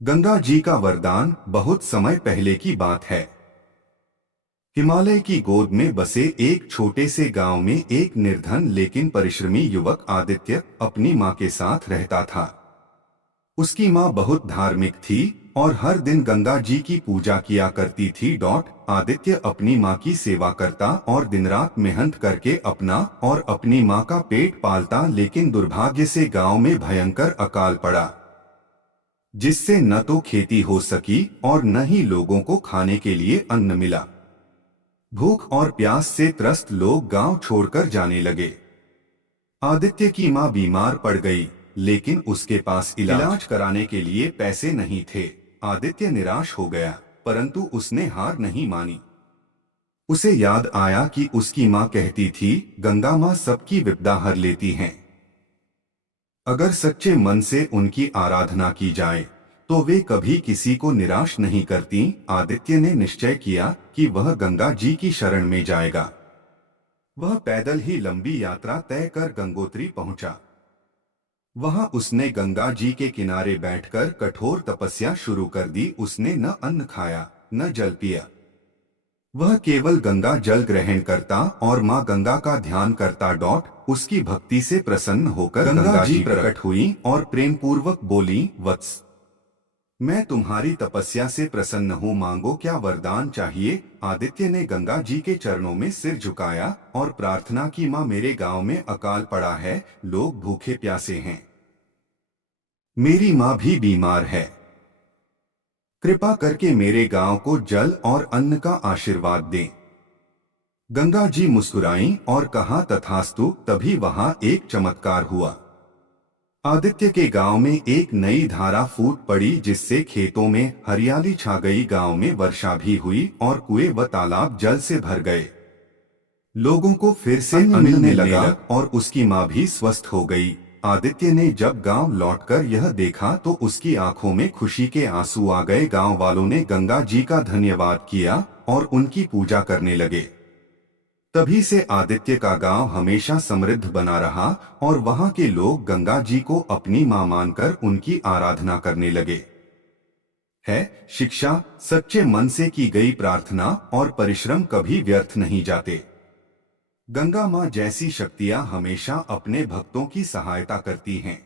गंगा जी का वरदान बहुत समय पहले की बात है। हिमालय की गोद में बसे एक छोटे से गांव में एक निर्धन लेकिन परिश्रमी युवक आदित्य अपनी मां के साथ रहता था। उसकी मां बहुत धार्मिक थी और हर दिन गंगा जी की पूजा किया करती थी। आदित्य अपनी मां की सेवा करता और दिन रात मेहनत करके अपना और अपनी मां का पेट पालता, लेकिन दुर्भाग्य से गांव में भयंकर अकाल पड़ा, जिससे न तो खेती हो सकी और न ही लोगों को खाने के लिए अन्न मिला। भूख और प्यास से त्रस्त लोग गांव छोड़कर जाने लगे। आदित्य की मां बीमार पड़ गई, लेकिन उसके पास इलाज कराने के लिए पैसे नहीं थे। आदित्य निराश हो गया, परंतु उसने हार नहीं मानी। उसे याद आया कि उसकी मां कहती थी, गंगा मां सबकी विपदा हर लेती हैं। अगर सच्चे मन से उनकी आराधना की जाए तो वे कभी किसी को निराश नहीं करती। आदित्य ने निश्चय किया कि वह गंगा जी की शरण में जाएगा। वह पैदल ही लंबी यात्रा तय कर गंगोत्री पहुंचा। वहां उसने गंगा जी के किनारे बैठकर कठोर तपस्या शुरू कर दी। उसने न अन्न खाया न जल पिया। वह केवल गंगा जल ग्रहण करता और मां गंगा का ध्यान करता। उसकी भक्ति से प्रसन्न होकर गंगा जी प्रकट हुई और प्रेम पूर्वक बोली, वत्स, मैं तुम्हारी तपस्या से प्रसन्न हूँ, मांगो क्या वरदान चाहिए। आदित्य ने गंगा जी के चरणों में सिर झुकाया और प्रार्थना की, मां मेरे गांव में अकाल पड़ा है, लोग भूखे प्यासे हैं, मेरी मां भी बीमार है। कृपा करके मेरे गांव को जल और अन्न का आशीर्वाद दें। गंगा जी मुस्कुराईं और कहा, तथास्तु। तभी वहां एक चमत्कार हुआ। आदित्य के गांव में एक नई धारा फूट पड़ी, जिससे खेतों में हरियाली छा गई। गांव में वर्षा भी हुई और कुएं व तालाब जल से भर गए। लोगों को फिर से अन्न मिलने लगा और उसकी मां भी स्वस्थ हो गई। आदित्य ने जब गांव लौटकर यह देखा तो उसकी आंखों में खुशी के आंसू आ गए। गांव वालों ने गंगा जी का धन्यवाद किया और उनकी पूजा करने लगे। तभी से आदित्य का गांव हमेशा समृद्ध बना रहा और वहां के लोग गंगा जी को अपनी मां मानकर उनकी आराधना करने लगे। है शिक्षा, सच्चे मन से की गई प्रार्थना और परिश्रम कभी व्यर्थ नहीं जाते। गंगा मां जैसी शक्तियां हमेशा अपने भक्तों की सहायता करती हैं।